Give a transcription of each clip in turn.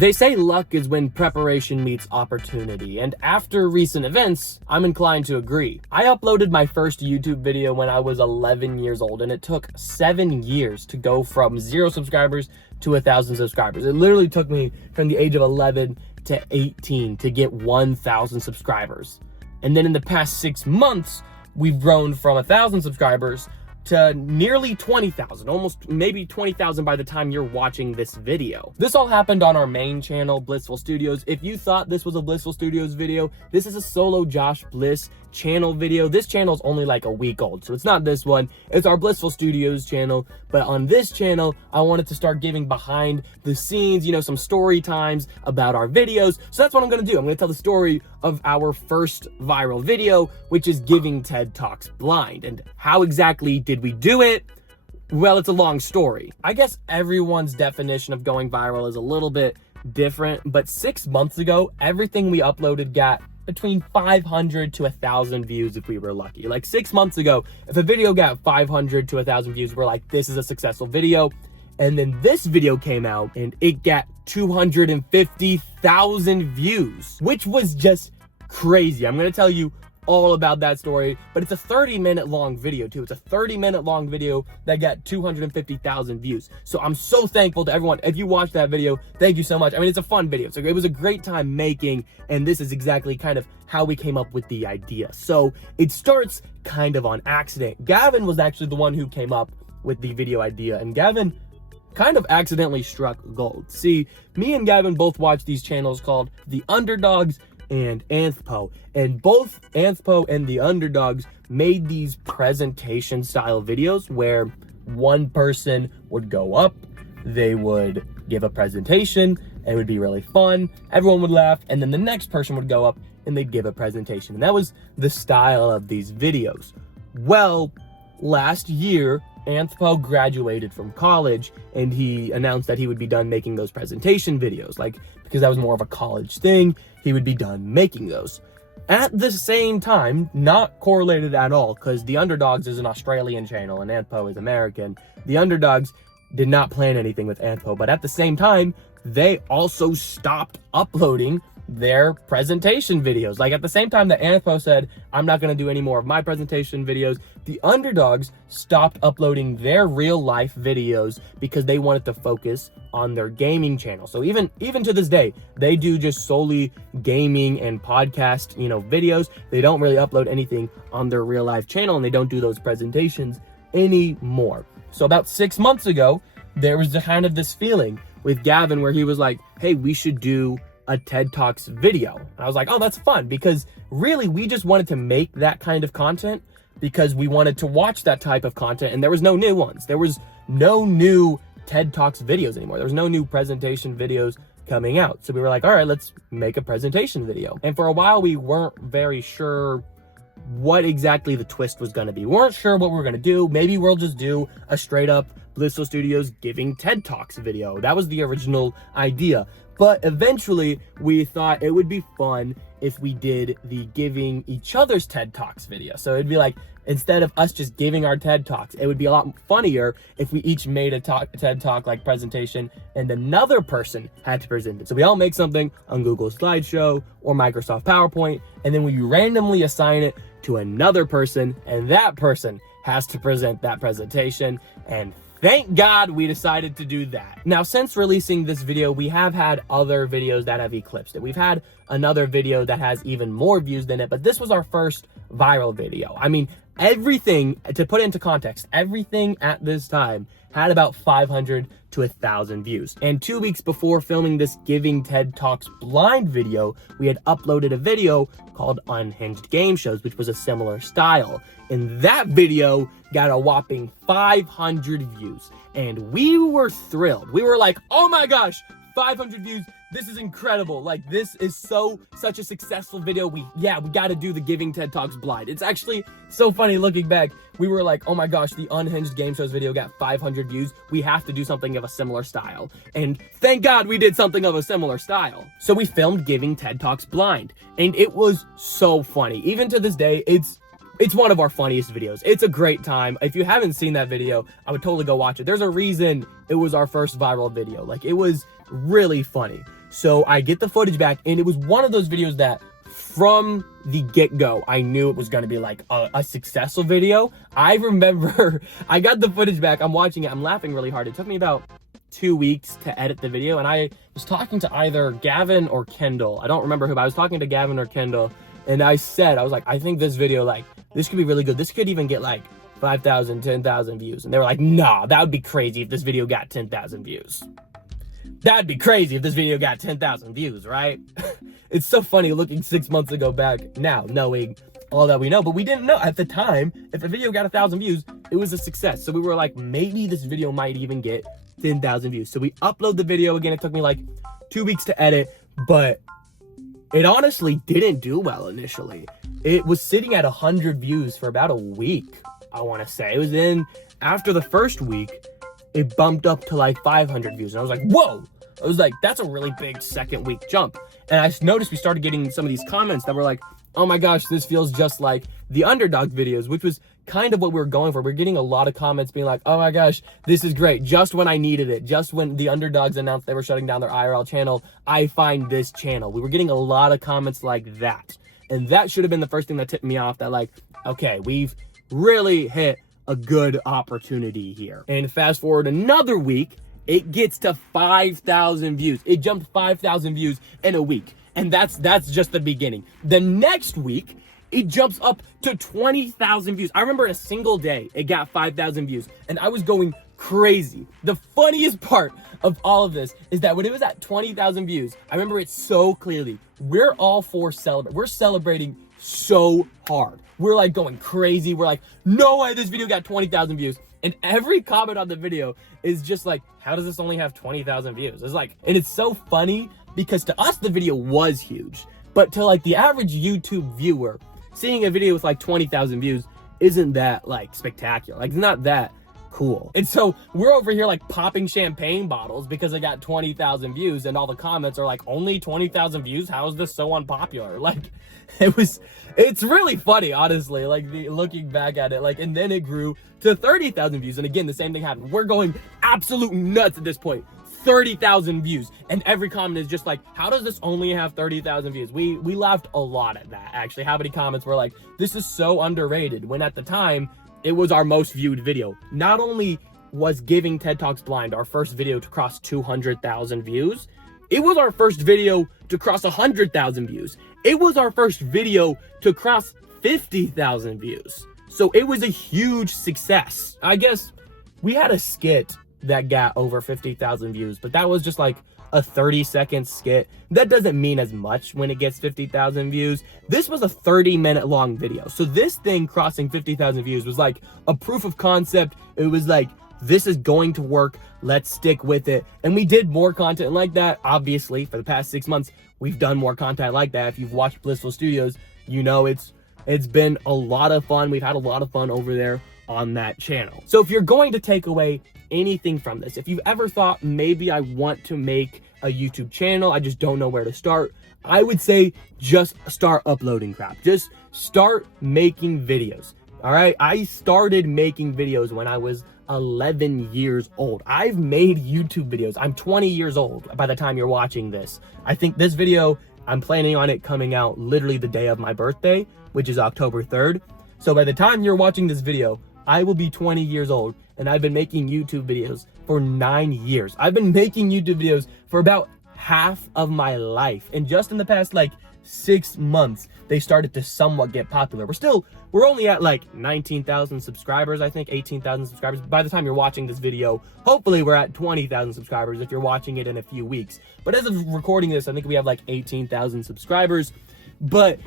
They say luck is when preparation meets opportunity, and after recent events, I'm inclined to agree. I uploaded my first YouTube video when I was 11 years old, and it took 7 years to go from 0 subscribers to 1,000 subscribers. It literally took me from the age of 11 to 18 to get 1,000 subscribers. And then in the past 6 months, we've grown from 1,000 subscribers to nearly 20,000, almost maybe 20,000 by the time you're watching this video. This all happened on our main channel, Blissful Studios. If you thought this was a Blissful Studios video, this is a solo Josh Bliss channel video. This channel is only like a week old, so it's not this one. It's our Blissful Studios channel, but on this channel, I wanted to start giving behind the scenes, you know, some story times about our videos. So that's what I'm gonna do. I'm gonna tell the story of our first viral video, which is giving TED Talks blind. And how exactly did we do it? Well, it's a long story. I guess everyone's definition of going viral is a little bit different, but 6 months ago, everything we uploaded got between 500 to 1,000 views if we were lucky. Like 6 months ago, if a video got 500 to 1,000 views, we're like, this is a successful video. And then this video came out and it got 250,000 views, which was just crazy. I'm gonna tell you all about that story, but it's a 30-minute long video too. It's a 30-minute long video that got 250,000 views. So I'm so thankful to everyone. If you watched that video, thank you so much. I mean, it's a fun video. So it was a great time making, and this is exactly kind of how we came up with the idea. So it starts kind of on accident. Gavin was actually the one who came up with the video idea, and Gavin kind of accidentally struck gold. See, me and Gavin both watched these channels called The Underdogs and Anthpo, and both Anthpo and The Underdogs made these presentation style videos where one person would go up, they would give a presentation, it would be really fun, everyone would laugh, and then the next person would go up and they'd give a presentation. And that was the style of these videos. Well, last year, Anthpo graduated from college and he announced that he would be done making those presentation videos, like, because that was more of a college thing, he would be done making those. At the same time, not correlated at all, because The Underdogs is an Australian channel and Anthpo is American. The Underdogs did not plan anything with Anthpo, but at the same time, they also stopped uploading their presentation videos. Like at the same time that Anthpo said, I'm not going to do any more of my presentation videos, The Underdogs stopped uploading their real life videos because they wanted to focus on their gaming channel. So even to this day, they do just solely gaming and podcast, you know, videos. They don't really upload anything on their real life channel, and they don't do those presentations anymore. So about 6 months ago, there was kind of this feeling with Gavin where he was like, hey, we should do a TED Talks video. And I was like, oh, that's fun, because really we just wanted to make that kind of content because we wanted to watch that type of content, and there was no new ones. There was no new TED Talks videos anymore. There was no new presentation videos coming out. So we were like, all right, let's make a presentation video. And for a while, we weren't very sure what exactly the twist was going to be. We weren't sure what we were going to do. Maybe we'll just do a straight up Blissful Studios giving TED Talks video. That was the original idea. But eventually, we thought it would be fun if we did the giving each other's TED Talks video. So it'd be like, instead of us just giving our TED Talks, it would be a lot funnier if we each made a TED Talk like presentation and another person had to present it. So we all make something on Google Slideshow or Microsoft PowerPoint, and then we randomly assign it to another person, and that person has to present that presentation. And thank God we decided to do that. Now, since releasing this video, we have had other videos that have eclipsed it. We've had another video that has even more views than it, but this was our first viral video. I mean, everything, to put it into context, everything at this time had about 500 to 1,000 views. And 2 weeks before filming this Giving TED Talks blind video, we had uploaded a video called Unhinged Game Shows, which was a similar style. And that video got a whopping 500 views. And we were thrilled. We were like, oh my gosh, 500 views. This is incredible. Like, this is such a successful video. We got to do the Giving TED Talks blind. It's actually so funny looking back. We were like, oh my gosh, the Unhinged Game Shows video got 500 views. We have to do something of a similar style. And thank God we did something of a similar style. So we filmed Giving TED Talks blind, and it was so funny. Even to this day, it's one of our funniest videos. It's a great time. If you haven't seen that video, I would totally go watch it. There's a reason it was our first viral video. Like, it was really funny. So I get the footage back, and it was one of those videos that from the get-go, I knew it was going to be like a successful video. I remember I got the footage back. I'm watching it. I'm laughing really hard. It took me about 2 weeks to edit the video, and I was talking to either Gavin or Kendall. I don't remember who, but I was talking to Gavin or Kendall, and I was like, I think this video, like, this could be really good. This could even get like 5,000, 10,000 views. And they were like, nah, that would be crazy if this video got 10,000 views. That'd be crazy if this video got 10,000 views, right? It's so funny looking 6 months ago back now, knowing all that we know, but we didn't know at the time, if a video got 1,000 views, it was a success. So we were like, maybe this video might even get 10,000 views. So we upload the video again. It took me like 2 weeks to edit, but it honestly didn't do well initially. It was sitting at 100 views for about a week, I want to say. It was after the first week, it bumped up to like 500 views. And I was like, whoa. I was like, that's a really big second week jump. And I noticed we started getting some of these comments that were like, oh my gosh, this feels just like the underdog videos, which was kind of what we were going for. We're getting a lot of comments being like, oh my gosh, this is great. Just when I needed it, just when the underdogs announced they were shutting down their IRL channel, I find this channel. We were getting a lot of comments like that. And that should have been the first thing that tipped me off that like, okay, we've really hit a good opportunity here. And fast forward another week, it gets to 5,000 views. It jumped 5,000 views in a week. And that's just the beginning. The next week, it jumps up to 20,000 views. I remember in a single day, it got 5,000 views. And I was going crazy. The funniest part of all of this is that when it was at 20,000 views, I remember it so clearly. We're all for celebrating. We're celebrating so hard. We're like going crazy. We're like, no way this video got 20,000 views. And every comment on the video is just like, how does this only have 20,000 views? It's like, and it's so funny because to us, the video was huge. But to like the average YouTube viewer, seeing a video with like 20,000 views isn't that like spectacular. Like, it's not that cool. And so we're over here like popping champagne bottles because it got 20,000 views, and all the comments are like, only 20,000 views? How is this so unpopular? Like, it's really funny, honestly, like looking back at it, like, and then it grew to 30,000 views. And again, the same thing happened. We're going absolute nuts at this point. 30,000 views, and every comment is just like, how does this only have 30,000 views? We laughed a lot at that, actually. How many comments were like, this is so underrated, when at the time it was our most viewed video. Not only was Giving TED Talks Blind our first video to cross 200,000 views, it was our first video to cross 100,000 views. It was our first video to cross 50,000 views. So it was a huge success. I guess we had a skit that got over 50,000 views, but that was just like a 30-second skit. That doesn't mean as much when it gets 50,000 views. This was a 30-minute long video. So this thing crossing 50,000 views was like a proof of concept. It was like, this is going to work. Let's stick with it. And we did more content like that. Obviously, for the past 6 months, we've done more content like that. If you've watched Blissful Studios, you know it's been a lot of fun. We've had a lot of fun over there on that channel. So if you're going to take away anything from this, if you've ever thought maybe I want to make a YouTube channel, I just don't know where to start, I would say just start uploading crap. Just start making videos. All right, I started making videos when I was 11 years old. I've made YouTube videos. I'm 20 years old by the time you're watching this. I think this video, I'm planning on it coming out literally the day of my birthday, which is October 3rd. So by the time you're watching this video, I will be 20 years old, and I've been making YouTube videos for 9 years. I've been making YouTube videos for about half of my life. And just in the past like 6 months, they started to somewhat get popular. We're only at like 19,000 subscribers, I think 18,000 subscribers. By the time you're watching this video, hopefully we're at 20,000 subscribers if you're watching it in a few weeks. But as of recording this, I think we have like 18,000 subscribers. But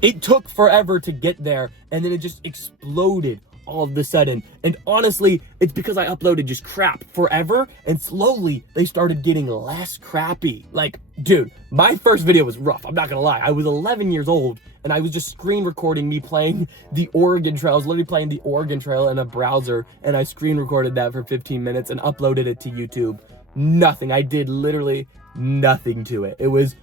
it took forever to get there, and then it just exploded all of a sudden. And honestly, it's because I uploaded just crap forever, and slowly they started getting less crappy. Like, dude, my first video was rough. I'm not gonna lie. I was 11 years old, and I was just screen recording me playing the Oregon Trail. I was literally playing the Oregon Trail in a browser, and I screen recorded that for 15 minutes and uploaded it to YouTube. Nothing. I did literally nothing to it. It was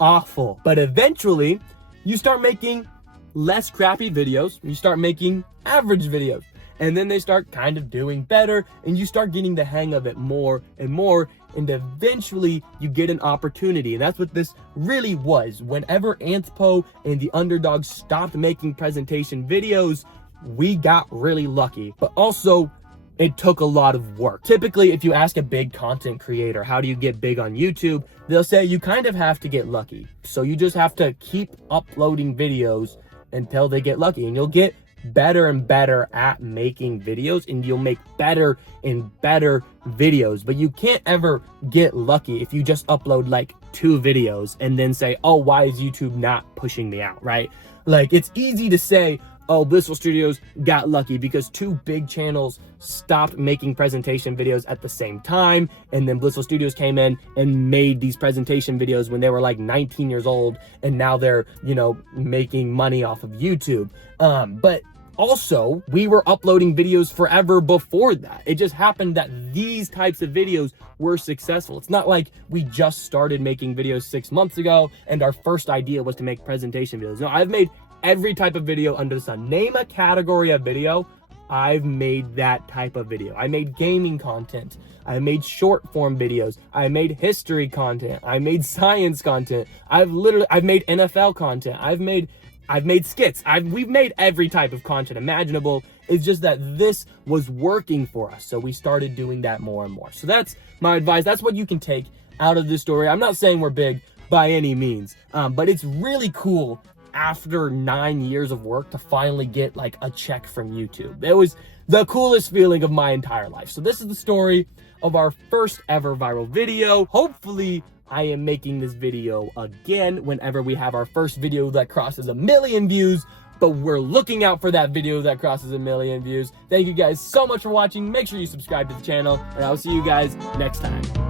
awful. But eventually, you start making less crappy videos, you start making average videos, and then they start kind of doing better, and you start getting the hang of it more and more, and eventually you get an opportunity. And that's what this really was. Whenever Anthpo and the underdogs stopped making presentation videos, we got really lucky. But also, it took a lot of work. Typically, if you ask a big content creator, how do you get big on YouTube? They'll say you kind of have to get lucky. So you just have to keep uploading videos until they get lucky, and you'll get better and better at making videos, and you'll make better and better videos. But you can't ever get lucky if you just upload like 2 videos and then say, oh, why is YouTube not pushing me out, right? Like, it's easy to say, oh, Blissful Studios got lucky because 2 big channels stopped making presentation videos at the same time, and then Blissful Studios came in and made these presentation videos when they were like 19 years old, and now they're, you know, making money off of YouTube. But also, we were uploading videos forever before that. It just happened that these types of videos were successful. It's not like we just started making videos 6 months ago and our first idea was to make presentation videos. No, I've made every type of video under the sun. Name a category of video, I've made that type of video. I made gaming content. I made short form videos. I made history content. I made science content. I've made NFL content. I've made skits. We've made every type of content imaginable. It's just that this was working for us. So we started doing that more and more. So that's my advice. That's what you can take out of this story. I'm not saying we're big by any means, but it's really cool after 9 years of work to finally get like a check from YouTube. It was the coolest feeling of my entire life. So this is the story of our first ever viral video. Hopefully I am making this video again whenever we have our first video that crosses 1 million views, but we're looking out for that video that crosses 1 million views. Thank you guys so much for watching. Make sure you subscribe to the channel, and I'll see you guys next time.